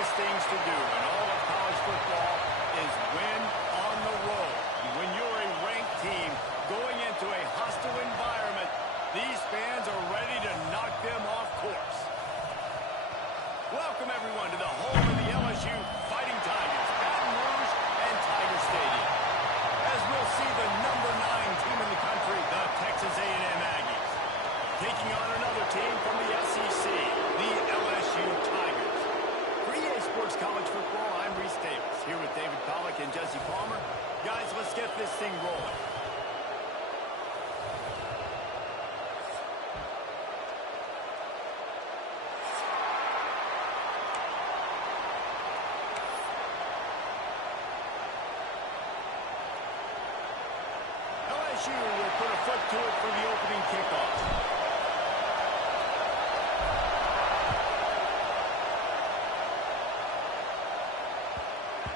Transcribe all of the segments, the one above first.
toughest things to do in all of college football is win on the road. When you're a ranked team going into a hostile environment, these fans are ready to knock them off course. Welcome, everyone, to the home of the LSU Fighting Tigers, Baton Rouge and Tiger Stadium. As we'll see the number 9 team in the country, the Texas A&M Aggies, taking on another team from the SEC, the LSU Tigers. For EA Sports College Football, I'm Reese Davis, here with David Pollack and Jesse Palmer. Guys, let's get this thing rolling. LSU will put a foot to it for the opening kickoff.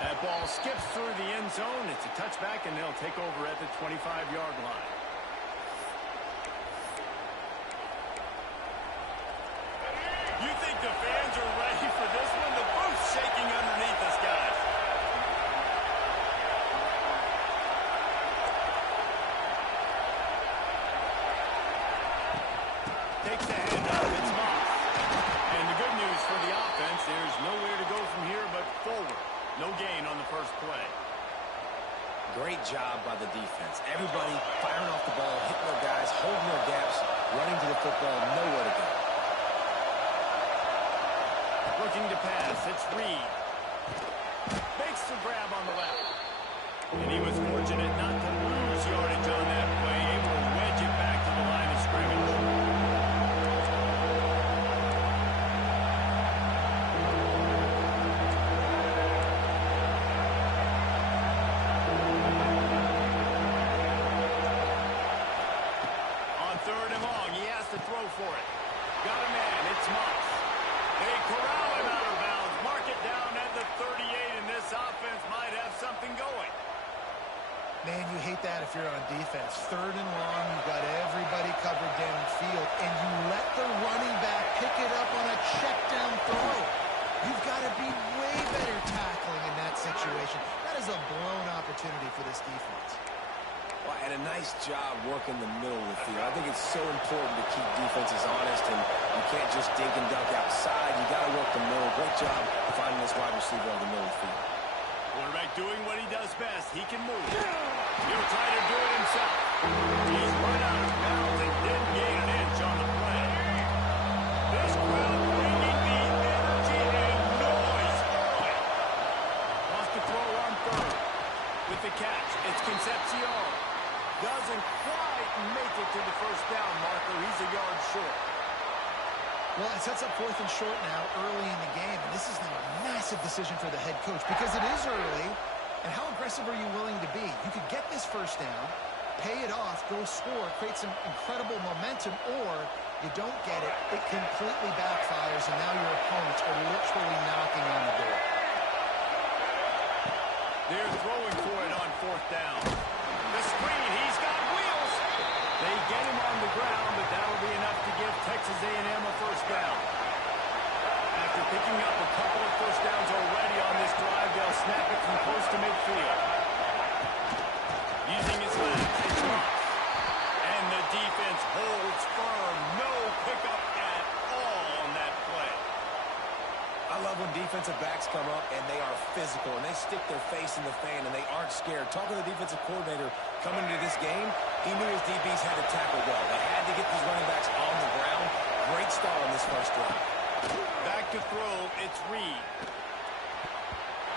That ball skips through the end zone. It's a touchback, and they'll take over at the 25-yard line. You think the fans are ready for this one? The booth's shaking underneath us, guys. Takes the handoff. It's Moss. And the good news for the offense, there's nowhere to go from here but forward. No gain on the first play. Great job by the defense. Everybody firing off the ball, hitting their guys, holding their gaps, running to the football, nowhere to go. Looking to pass. It's Reed. Makes the grab on the left. And he was fortunate not to lose yardage on that play, able to wedge it back to the line of scrimmage. For it. Got a man. It's Moss. They corral him out of bounds. Mark it down at the 38, and this offense might have something going. Man, you hate that if you're on defense. 3rd and long, you've got everybody covered downfield, and you let the running back pick it up on a check down throw. You've got to be way better tackling in that situation. That is a blown opportunity for this defense. Well, and a nice job working the middle of the field. I think it's so important to keep defenses honest, and you can't just dink and dunk outside. You got to work the middle. Great job finding this wide receiver on the middle of the field. Quarterback doing what he does best. He can move. He'll try to do it himself. He's run out of bounds and didn't gain an inch on the play. This crowd bringing the energy and noise early. Wants to throw on 3rd. With the catch, it's Concepcion. Doesn't quite make it to the first down marker. He's a yard short. Well, it sets up 4th and short now early in the game. And this is a massive decision for the head coach because it is early. And how aggressive are you willing to be? You could get this first down, pay it off, go score, create some incredible momentum, or you don't get it, it completely backfires, and now your opponents are literally knocking on the door. They're throwing for it on 4th down. The screen, he's got wheels. They get him on the ground, but that'll be enough to give Texas A&M a first down. After picking up a couple of first downs already on this drive, they'll snap it from close to midfield. Using his legs, it's Moss. And the defense holds firm. No pickup at all on that play. I love when defensive backs come up and they are physical and they stick their face in the fan and they aren't scared. Talking to the defensive coordinator coming into this game, he knew his DBs had to tackle well. They had to get these running backs on the ground. Great start on this first drive. Back to throw, it's Reed.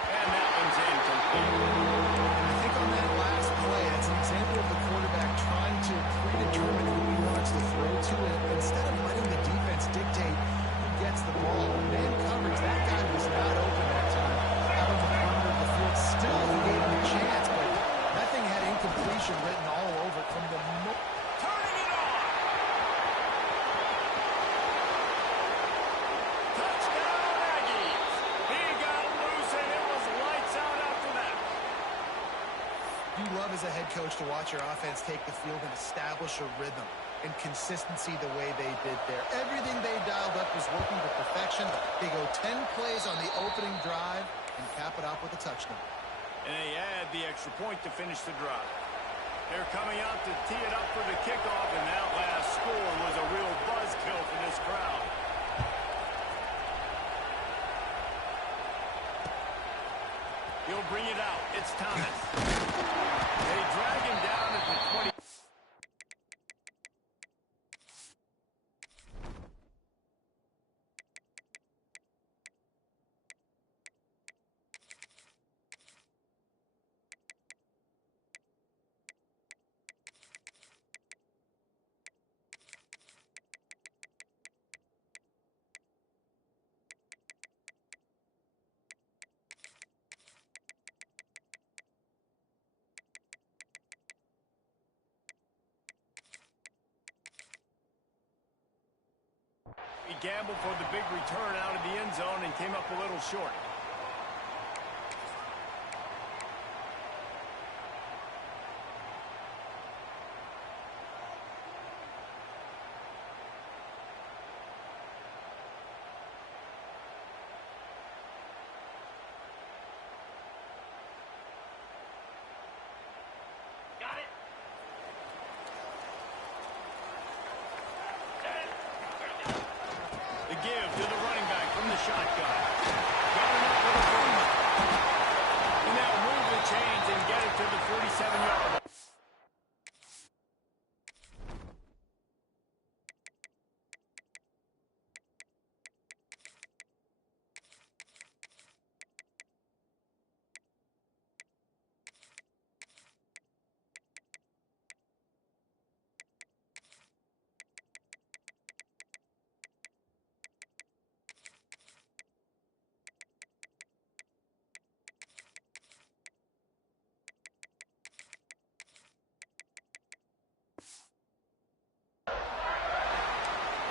And that one's incomplete. I think on that last play, it's an example of the quarterback trying to predetermine who he wants to throw to, and instead of letting the defense dictate who gets the ball. Man coverage, that guy was not open that time. Out on the corner of the field, still he gave him a chance, but that thing had incompletion written all over it from the turning it on! Touchdown Aggies! He got loose and it was lights out after that. You love as a head coach to watch your offense take the field and establish a rhythm. and consistency the way they did there. Everything they dialed up was working to perfection. They go 10 plays on the opening drive and cap it off with a touchdown. And they add the extra point to finish the drive. They're coming out to tee it up for the kickoff, and that last score was a real buzzkill for this crowd. He'll bring it out. It's Thomas. They drag him down at the 20. He gambled for the big return out of the end zone and came up a little short. Give to the running back from the shotgun. Going up for the first. And they'll move the chains and get it to the 47-yard line.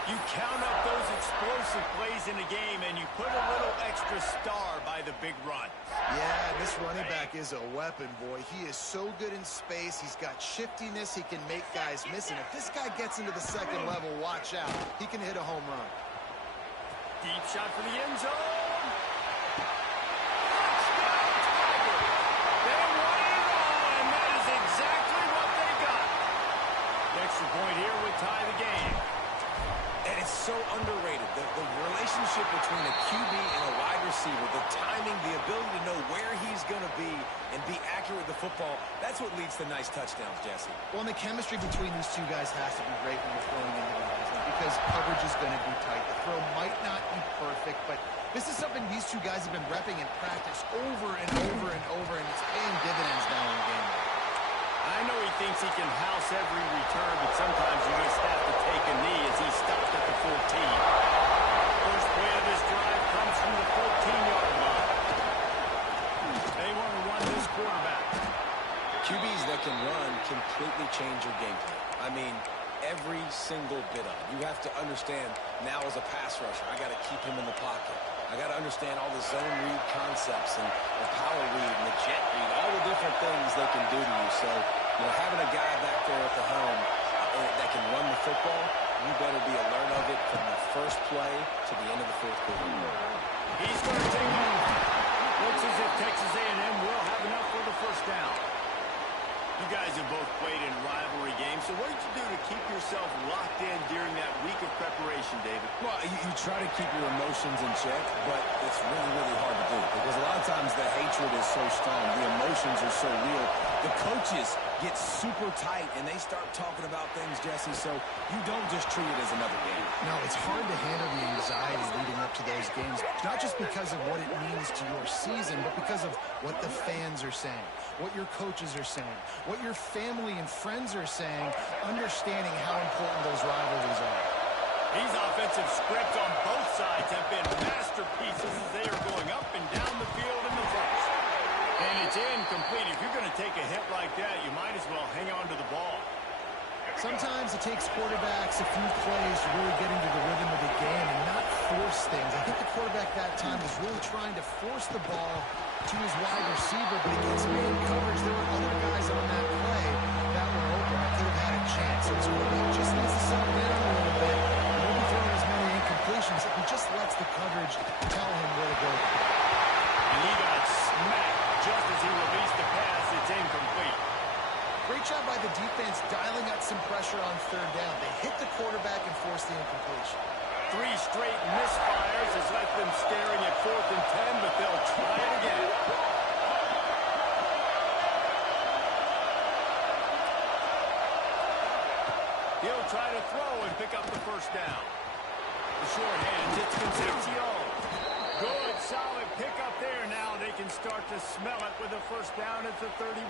You count up those explosive plays in a game, and you put a little extra star by the big run. Yeah, this running back is a weapon, boy. He is so good in space. He's got shiftiness. He can make guys miss. And if this guy gets into the second level, watch out. He can hit a home run. Deep shot for the end zone. They won it all, and that is exactly what they got. The extra point here would tie the game. And it's so underrated. The relationship between a QB and a wide receiver, the timing, the ability to know where he's going to be and be accurate with the football, that's what leads to nice touchdowns, Jesse. Well, and the chemistry between these two guys has to be great when you're throwing into the guys because coverage is going to be tight. The throw might not be perfect, but this is something these two guys have been repping in practice over and over and over, and it's paying dividends now in the game. I know he thinks he can house every return, but sometimes you just have to take a knee as he stopped at the 14. First play of this drive comes from the 14-yard line. They want to run this quarterback. QBs that can run completely change your game plan. I mean, every single bit of it. You have to understand now as a pass rusher, I got to keep him in the pocket. I got to understand all the zone read concepts and the power read and the jet read, all the different things they can do to you. So, having a guy back there at the helm that can run the football, you better be alert of it from the first play to the end of the fourth quarter. He's going to take it. Looks as if Texas A&M will have enough for the first down. You guys have both played in rivalry games, so what did you do to keep yourself locked in during that week of preparation, David? Well, you try to keep your emotions in check, but it's really, really hard to do because a lot of times the hatred is so strong, the emotions are so real. The coaches get super tight, and they start talking about things, Jesse, so you don't just treat it as another game. No, it's hard to handle the anxiety leading up to those games, not just because of what it means to your season, but because of what the fans are saying, what your coaches are saying, what your family and friends are saying, understanding how important those rivalries are. These offensive scripts on both sides have been masterpieces as they are going up and down the field in the first. And it's incomplete. If you're going to take a hit like that, you might as well hang on to the ball. Sometimes it takes quarterbacks a few plays to really get into the rhythm of the game and not force things. I think the quarterback that time was really trying to force the ball to his wide receiver, but against man coverage, there were other guys on that play that were open. could have had a chance. So his quarterback just needs to settle down a little bit. He won't be throwing as many incompletions if he just lets the coverage tell him where to go. And he got smacked just as he released the pass. It's incomplete. Great job by the defense dialing up some pressure on third down. They hit the quarterback and forced the incompletion. 3 straight misfires has left them staring at 4th and 10, but they'll try it again. He'll try to throw and pick up the first down. The short hand, it's Concepcion. Good, solid pickup there. Now they can start to smell it with a first down at the 31.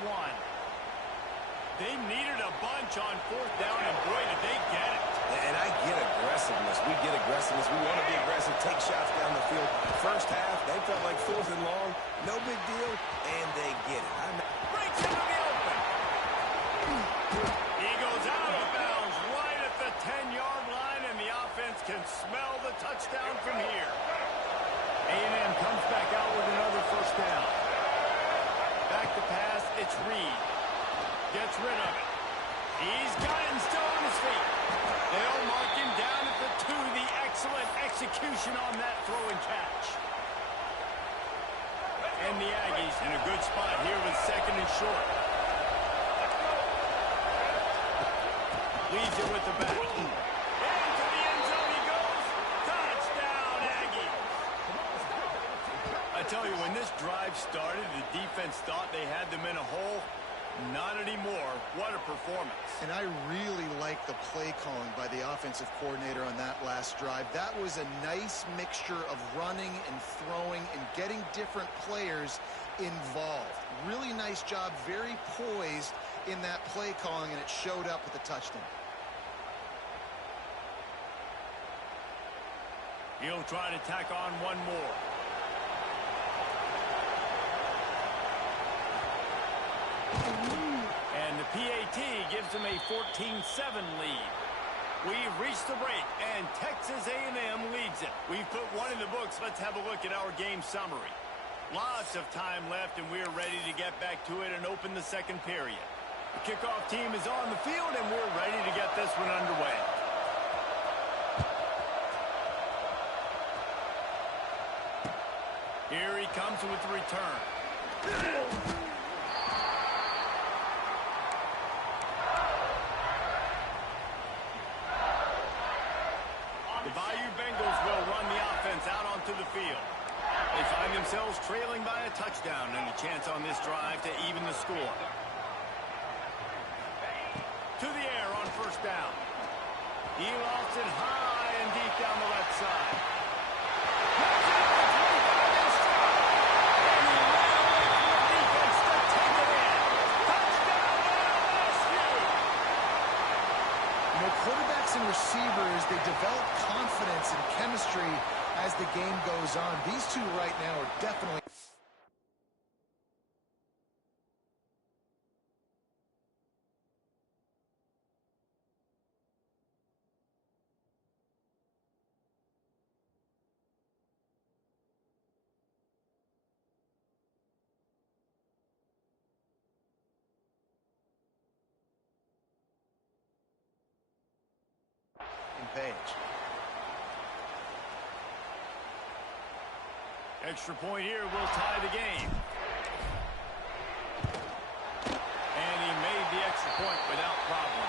They needed a bunch on 4th down, and boy, did they get it. And I get aggressiveness. We get aggressiveness. We want to be aggressive, take shots down the field. First half, they felt like 4th and long. No big deal, and they get it. Breaks into the open. He goes out of bounds right at the 10-yard line, and the offense can smell the touchdown from here. A&M comes back out with another first down. Back to pass, it's Reed. Gets rid of it. He's got it and still on his feet. They'll mark him down at the 2. The excellent execution on that throw and catch. And the Aggies in a good spot here with 2nd and short. Leads it with the back. Into the end zone he goes. Touchdown, Aggies. I tell you, when this drive started, the defense thought they had them in a hole. Not anymore. What a performance. And I really like the play calling by the offensive coordinator on that last drive. That was a nice mixture of running and throwing and getting different players involved. Really nice job, very poised in that play calling, and it showed up with the touchdown. He'll try to tack on one more. And the PAT gives them a 14-7 lead. We've reached the break, and Texas A&M leads it. We've put one in the books. Let's have a look at our game summary. Lots of time left, and we're ready to get back to it and open the second period. The kickoff team is on the field, and we're ready to get this one underway. Here he comes with the return. The Bayou Bengals will run the offense out onto the field. They find themselves trailing by a touchdown and a chance on this drive to even the score. To the air on first down. He lost it high and deep down the left side. Quarterbacks and receivers, they develop confidence and chemistry as the game goes on. These two right now are definitely... page. Extra point here will tie the game. And he made the extra point without problem.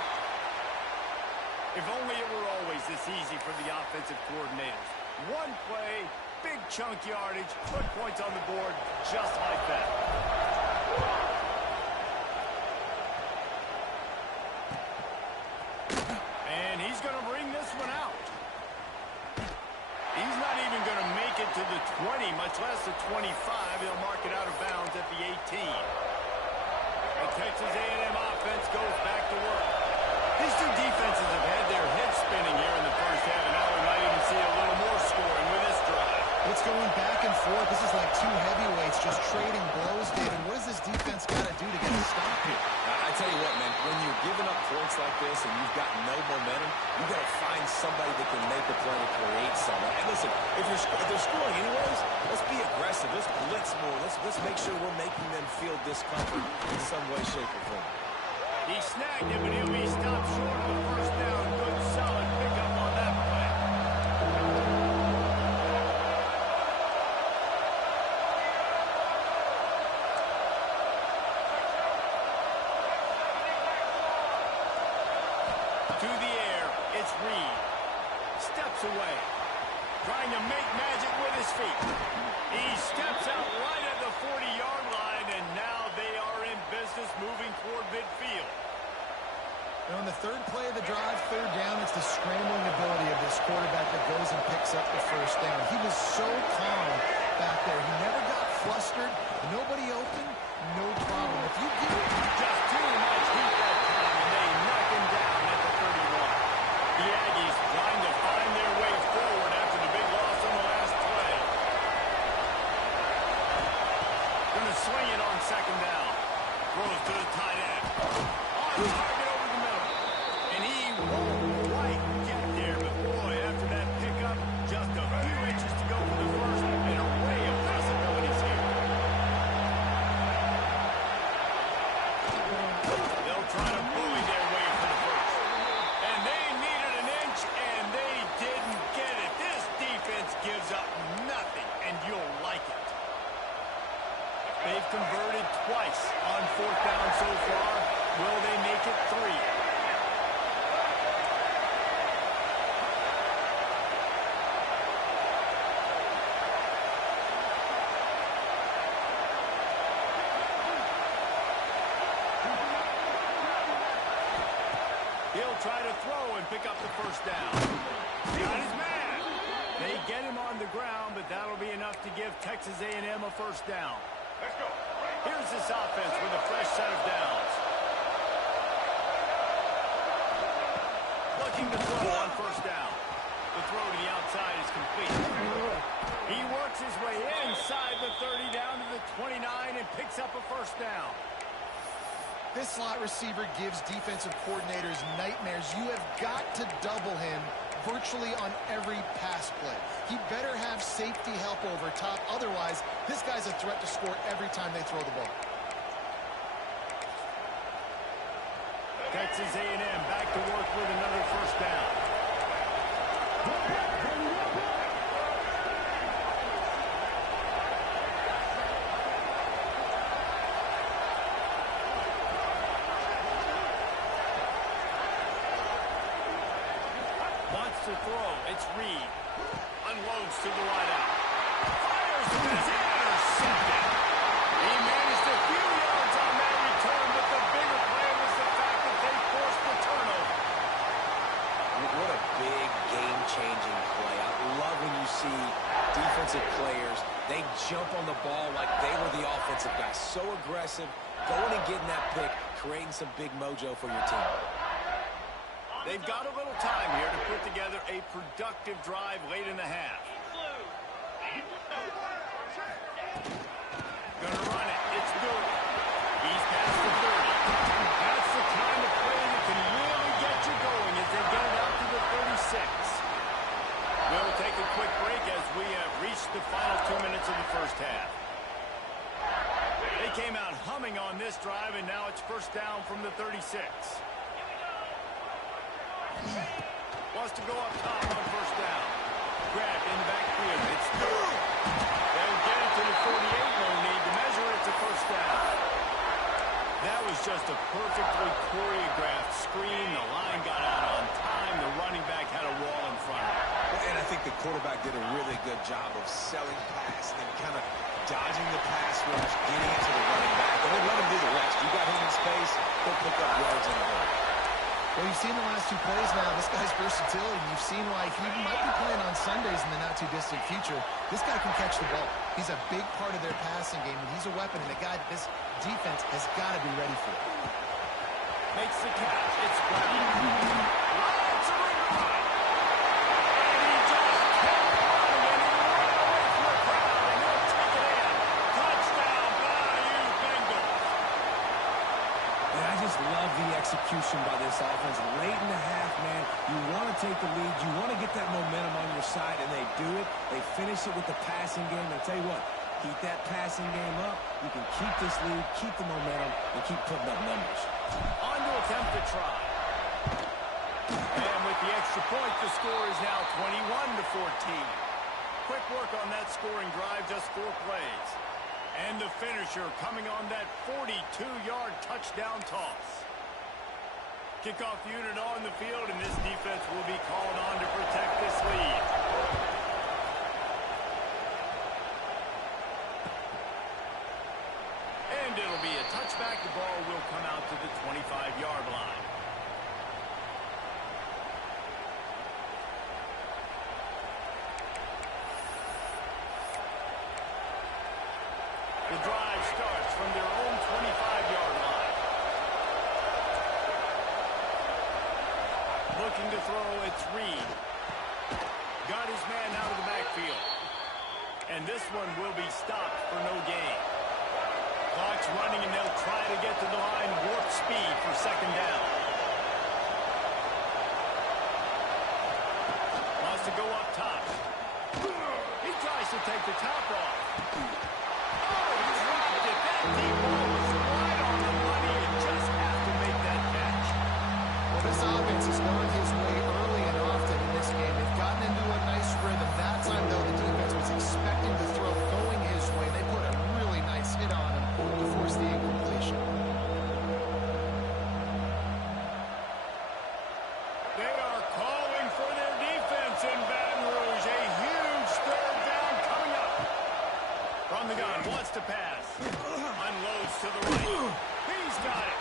If only it were always this easy for the offensive coordinators. One play, big chunk yardage, put points on the board just like that. And he's going to bring this one out. He's not even going to make it to the 20, much less the 25. He'll mark it out of bounds at the 18. The Texas A&M offense goes back to work. These two defenses have had their heads spinning here in the first half, and now we might even see a little more scoring with this drive. It's going back and forth. This is like two heavyweights just trading blows, David. What does this defense got to do to get a stop here? I tell you what, man, when you're giving up points like this and you've got no momentum, you got to find somebody that can make a play to create something. And listen, if they're scoring anyways, let's be aggressive. Let's blitz more. Let's make sure we're making them feel discomfort in some way, shape, or form. He snagged him, and he'll be stopped short of the first down. Good, solid pickup on that play. To the air, it's Reed. Steps away. Trying to make magic with his feet. He steps out right at the 40-yard line, and now they are in business moving toward midfield. On the third play of the drive, third down, it's the scrambling ability of this quarterback that goes and picks up the first down. He was so calm back there. He never got flustered. Nobody open, no problem. If you give him just too much heat that time, and they knock him down at the 31. The Aggies trying to find their way forward after the big loss on the last play. Going to swing it on second down. Throws to the tight end. On target over the middle. And he won't quite get there, but boy, after that pickup, just a few inches to go for the first, and a ray of possibilities here. They'll try to bully their way for the first. And they needed an inch, and they didn't get it. This defense gives up nothing, and you'll like it. They've converted twice on fourth down so far. Will they make it three? He'll try to throw and pick up the first down. Got his man. They get him on the ground, but that'll be enough to give Texas A&M a first down. Let's go. Here's this offense with a fresh set of downs. Looking to throw on first down. The throw to the outside is complete. He works his way inside the 30 down to the 29 and picks up a first down. This slot receiver gives defensive coordinators nightmares. You have got to double him virtually on every pass play. He better have safety help over top. Otherwise, this guy's a threat to score every time they throw the ball. Texas A&M back to work with another first down. Wants to throw. It's Reed. Unloads to the right out. Fires to his intercepted. He managed a few yards on that return, but the bigger play was the fact that they forced the turnover. What a big game-changing play. I love when you see defensive players, they jump on the ball like they were the offensive guys. So aggressive, going and getting that pick, creating some big mojo for your team. They've got a little time here to put together a productive drive late in the half. Gonna run it. It's good. He's past the 30. That's the kind of play that can really get you going as they get it out to the 36. We'll take a quick break as we have reached the final 2 minutes of the first half. They came out humming on this drive, and now it's first down from the 36. Wants to go up top on first down. Grabbed in the backfield. It's through. They'll get it to the 48. No need to measure it to first down. That was just a perfectly choreographed screen. The line got out on time. The running back had a wall in front of him. And I think the quarterback did a really good job of selling pass and then kind of dodging the pass rush, getting into the running back. And then let him do the rest. You got him in space, he'll pick up yards in the hole. Well, you've seen the last two plays now. This guy's versatility. You've seen why he might be playing on Sundays in the not-too-distant future. This guy can catch the ball. He's a big part of their passing game, and he's a weapon and a guy that this defense has got to be ready for. Makes the catch. It's Brown. Lions are in the run. And he just kept running, and he ran away from the crowd, and he'll take it in. Touchdown, Bayou Bengals. And I just love the execution by this offense. Late in the half, man, you want to take the lead. You want to get that momentum on your side, and they do it. They finish it with the passing game. And I'll tell you what, keep that passing game up. You can keep this lead, keep the momentum, and keep putting up numbers. On to a attempt to try. And with the extra point, the score is now 21-14. Quick work on that scoring drive, just 4 plays. And the finisher coming on that 42-yard touchdown toss. Kickoff unit on the field, and this defense will be called on to protect this lead. And it'll be a touchback. The ball will come out to the 25-yard line. The drive starts from their own 25-yard line. Looking to throw, it's Reed. Got his man out of the backfield. And this one will be stopped for no gain. Clock's running, and they'll try to get to the line, warp speed for second down. Wants to go up top. He tries to take the top off. Oh, he dropped it. That deep ball was right on the money. You just have to make that catch. Well, this offense has gone his way early and often in this game. They've gotten into a nice rhythm. That time, though, the defense was expecting the throw going his way. They put a really nice hit on him to force the incompletion. They are calling for their defense in Baton Rouge. A huge third down coming up. From the gun, wants to pass. Unloads to the right. He's got it.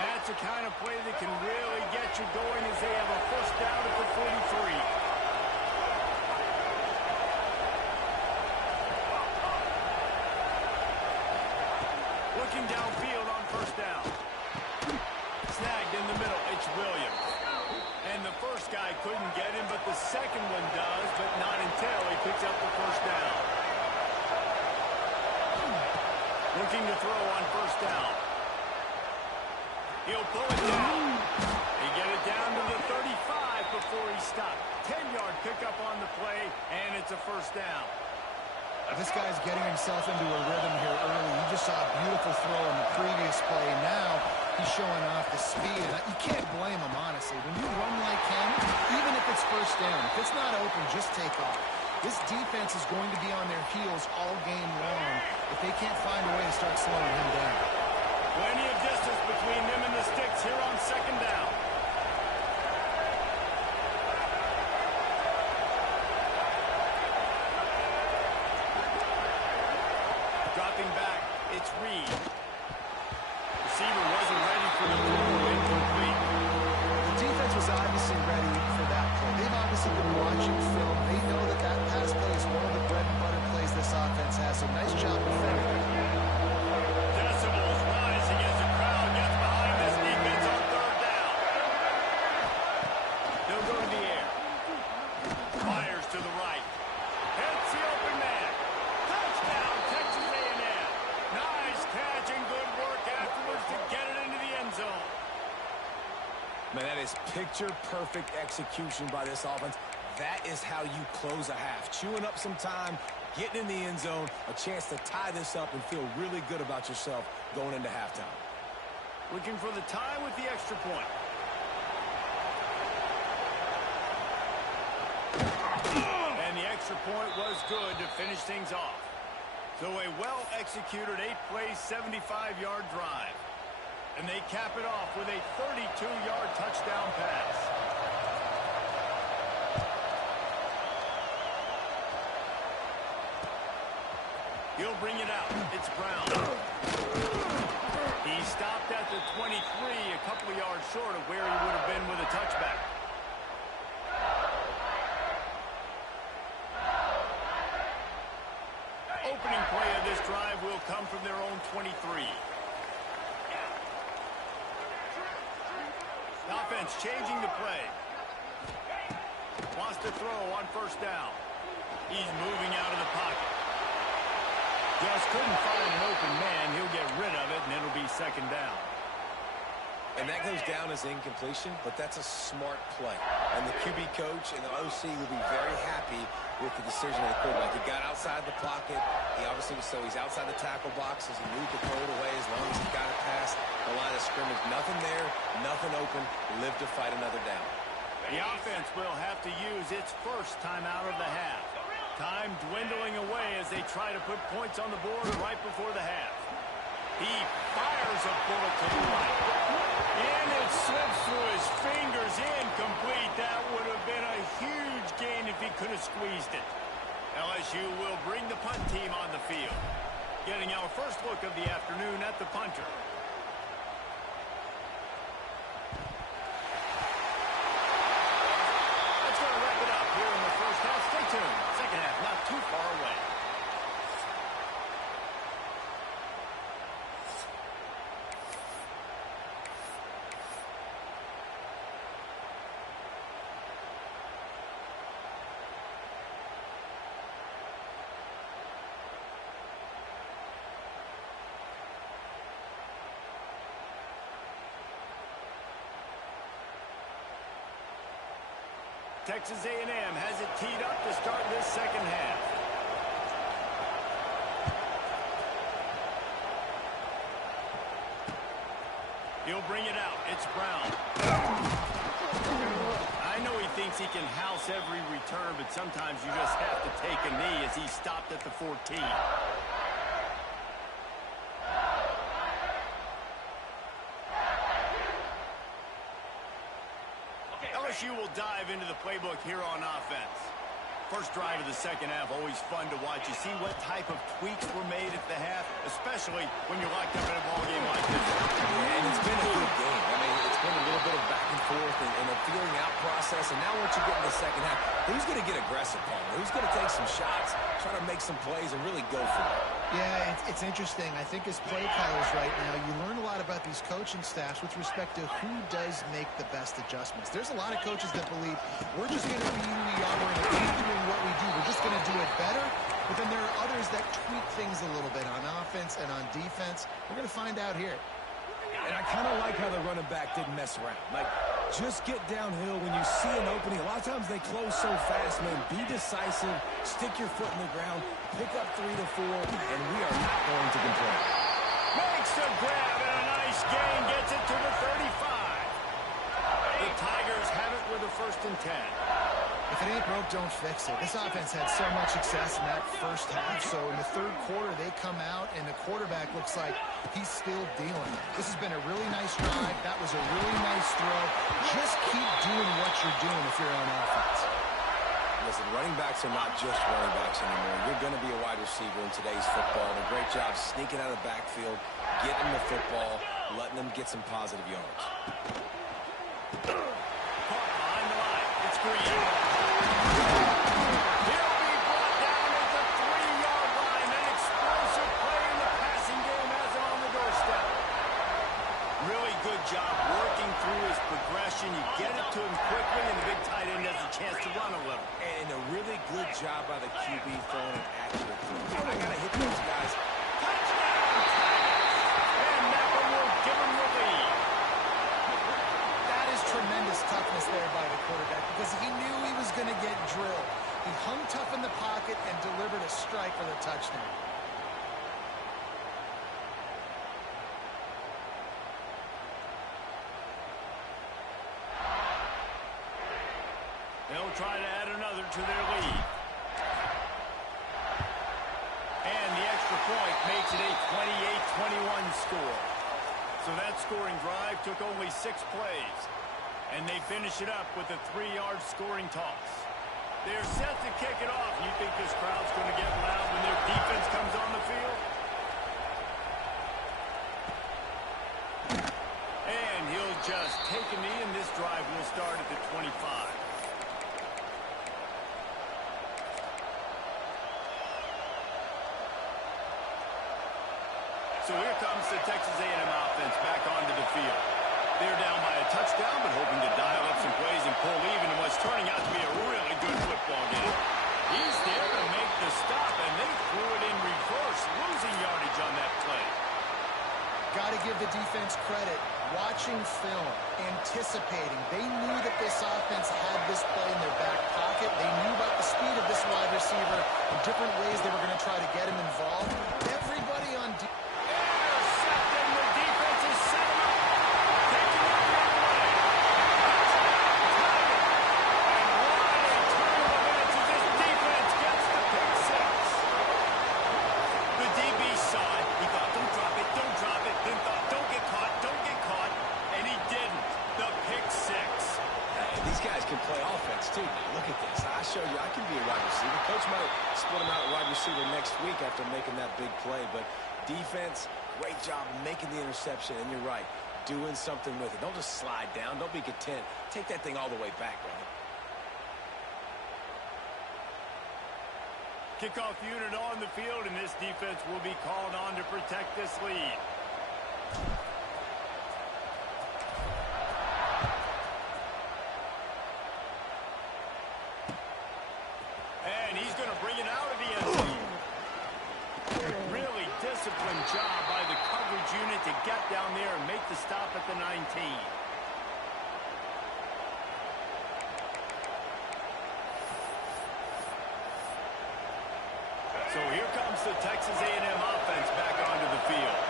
That's the kind of play that can really get you going as they have a first down at the 43. Looking downfield on first down. Snagged in the middle. It's Williams. And the first guy couldn't get him, but the second one does, but not until he picks up the first down. Looking to throw on first down. He'll pull it down. He get it down to the 35 before he stopped. 10-yard pickup on the play, and it's a first down. This guy's getting himself into a rhythm here early. You just saw a beautiful throw in the previous play. Now he's showing off the speed. You can't blame him, honestly. When you run like him, even if it's first down, if it's not open, just take off. This defense is going to be on their heels all game long if they can't find a way to start slowing him down. Plenty of distance between them and the sticks here on second down. Dropping back, it's Reed. Receiver wasn't ready for the throw, incomplete. The defense was obviously ready for that play. They've obviously been watching film. They know that that pass play is one of the bread and butter plays this offense has, so nice job defending. Decibels rising as the crowd gets behind this defense on third down. They'll go to the air. Fires to the right. Hits the open man. Touchdown, Texas A&M. Nice catch and good work afterwards to get it into the end zone. Man, that is picture-perfect execution by this offense. That is how you close a half. Chewing up some time, getting in the end zone, a chance to tie this up and feel really good about yourself going into halftime. Looking for the tie with the extra point. And the extra point was good to finish things off. So a well-executed 8-play, 75-yard drive. And they cap it off with a 32-yard touchdown pass. He'll bring it out. It's Brown. He stopped at the 23, a couple of yards short of where he would have been with a touchback. Opening play of this drive will come from their own 23. Offense changing the play. Wants to throw on first down. He's moving out of the pocket. Just couldn't find an open man. He'll get rid of it, and it'll be second down. And that goes down as incompletion, but that's a smart play. And the QB coach and the OC will be very happy with the decision of the quarterback. He got outside the pocket. He obviously was he's outside the tackle boxes. He knew to throw it away as long as he got it past the line of scrimmage. Nothing there, nothing open. Live to fight another down. The offense will have to use its first timeout of the half. Time dwindling away as they try to put points on the board right before the half. He fires a bullet to the right. And it slips through his fingers, incomplete. That would have been a huge gain if he could have squeezed it. LSU will bring the punt team on the field. Getting our first look of the afternoon at the punter. That's going to wrap it up here in the first half. Stay tuned. Second half not too far away. Texas A&M has it teed up to start this second half. He'll bring it out. It's Brown. I know he thinks he can house every return, but sometimes you just have to take a knee as he stopped at the 14. LSU will dive into the playbook here on offense. First drive of the second half, always fun to watch. You see what type of tweaks were made at the half, especially when you're locked up in a ball game like this. Yeah, and it's been a good game. I mean, it's been a little bit of back and forth and a feeling out process. And now once you get in the second half, who's going to get aggressive, Paul? Who's going to take some shots, try to make some plays, and really go for it? Yeah, it's interesting. I think as play callers right now, you learn a lot about these coaching staffs with respect to who does make the best adjustments. There's a lot of coaches that believe we're just going to be who we are, we're going to keep doing what we do, we're just going to do it better. But then there are others that tweak things a little bit on offense and on defense. We're going to find out here. And I kind of like how the running back didn't mess around. Like, just get downhill when you see an opening. A lot of times they close so fast, man. Be decisive, stick your foot in the ground, pick up 3 to 4, and we are not going to complain. Makes a grab and a nice gain, gets it to the 35. The Tigers have it with a 1st and 10. If it ain't broke, don't fix it. This offense had so much success in that first half, so in the third quarter, they come out, and the quarterback looks like he's still dealing. This has been a really nice drive. That was a really nice throw. Just keep doing what you're doing if you're on offense. Listen, running backs are not just running backs anymore. You're going to be a wide receiver in today's football. And a great job sneaking out of the backfield, getting the football, letting them get some positive yards. Caught behind the line. It's Green. He'll be brought down at the 3-yard line. An explosive play in the passing game has him on the doorstep. Really good job working through his progression. You get it to him quickly, and the big tight end has a chance to run a little. And a really good job by the QB throwing an accurate throw. I got to hit those guys. Touchdown, Tigers! And that one will give him the lead. That is tremendous toughness there by the quarterback because he knew he was going to get drilled. He hung tough in the pocket and delivered a strike for the touchdown. They'll try to add another to their lead. And the extra point makes it a 28-21 score. So that scoring drive took only 6 plays. And they finish it up with a 3-yard scoring toss. They're set to kick it off. You think this crowd's going to get loud when their defense comes on the field? And he'll just take a knee, and this drive will start at the 25. So here comes the Texas A&M offense back onto the field. They're down by a touchdown, but hoping to dial up some plays and pull even in what's turning out to be a really good football game. He's there to make the stop, and they threw it in reverse, losing yardage on that play. Got to give the defense credit. Watching film, anticipating. They knew that this offense had this play in their back pocket. They knew about the speed of this wide receiver can be a wide receiver. Coach might split him out at wide receiver next week after making that big play. But defense, great job making the interception. And you're right, doing something with it. Don't just slide down. Don't be content. Take that thing all the way back, right? Kickoff unit on the field, and this defense will be called on to protect this lead. And he's going to bring it out of the end zone. Really disciplined job by the coverage unit to get down there and make the stop at the 19. So here comes the Texas A&M offense back onto the field.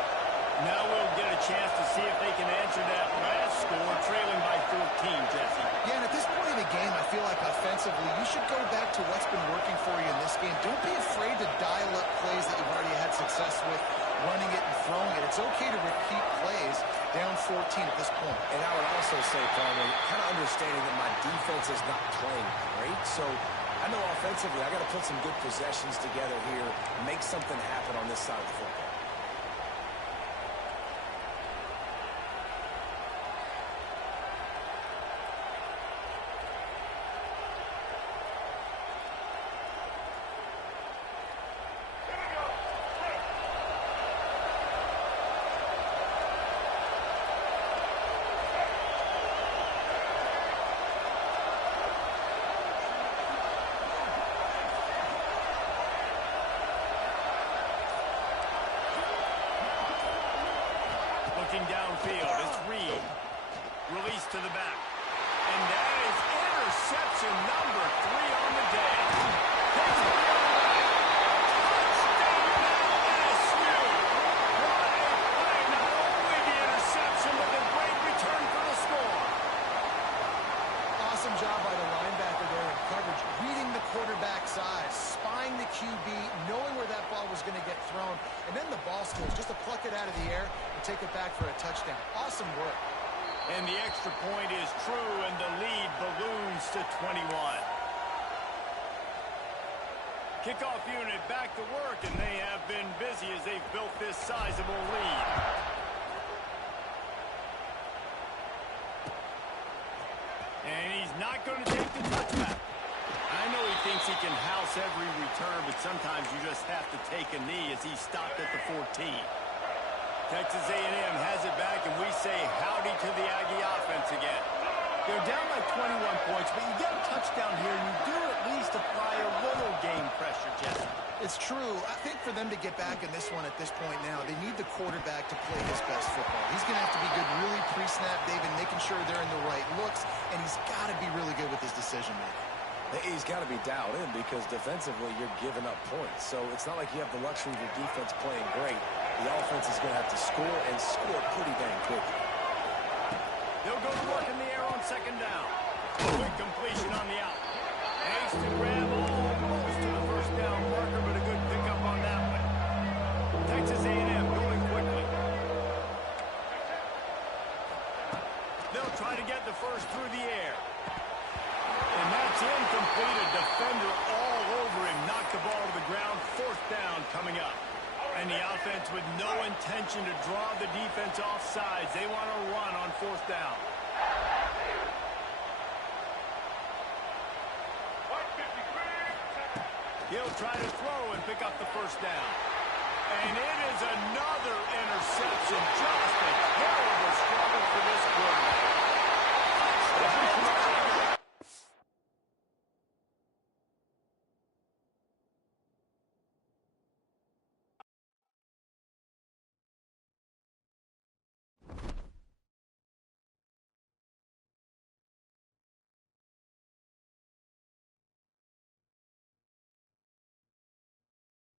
Now we'll get a chance to see if they can answer that last score, trailing by 14, Jesse. Yeah, and at this point in the game, I feel like offensively, you should go back to what's been working for you in this game. Don't be afraid to dial up plays that you've already had success with, running it and throwing it. It's okay to repeat plays down 14 at this point. And I would also say, Palmer, kind of understanding that my defense is not playing great, so I know offensively I got to put some good possessions together here, make something happen on this side of the football. Looking downfield, it's Reed. Release to the back. And that is interception number 3 on the day. Takes it the other way. Touchdown LSU. What a play. Not only the interception, but the great return for the score. Awesome job by the linebacker there in coverage, reading the quarterback's eyes, spying the QB, knowing where that ball was going to get thrown, and then the ball skills, just to pluck it out of the air and take it back for a touchdown. Awesome work. And the extra point is true, and the lead balloons to 21. Kickoff unit back to work, and they have been busy as they've built this sizable lead. And he's not going to take the touchback. I know he thinks he can house every return, but sometimes you just have to take a knee as he stopped at the 14. Texas A&M has it back, and we say howdy to the Aggie offense again. They're down by 21 points, but you get a touchdown here, and you do at least apply a little game pressure, Jesse. It's true. I think for them to get back in this one at this point now, they need the quarterback to play his best football. He's going to have to be good really pre-snap, David, making sure they're in the right looks, and he's got to be really good with his decision-making. He's got to be dialed in because defensively you're giving up points. So it's not like you have the luxury of your defense playing great. The offense is going to have to score and score pretty dang quickly. They'll go to work in the air on second down. Quick completion on the out. Ace to grab almost to the first down marker, but a good pickup on that one. Texas A&M going quickly. They'll try to get the first through the air. And that's incomplete. A defender all over him. Knocked the ball to the ground. Fourth down coming up. And the offense with no intention to draw the defense off sides. They want to run on fourth down. He'll try to throw and pick up the first down. And it is another interception. Just a terrible struggle for this quarterback. Touchdown.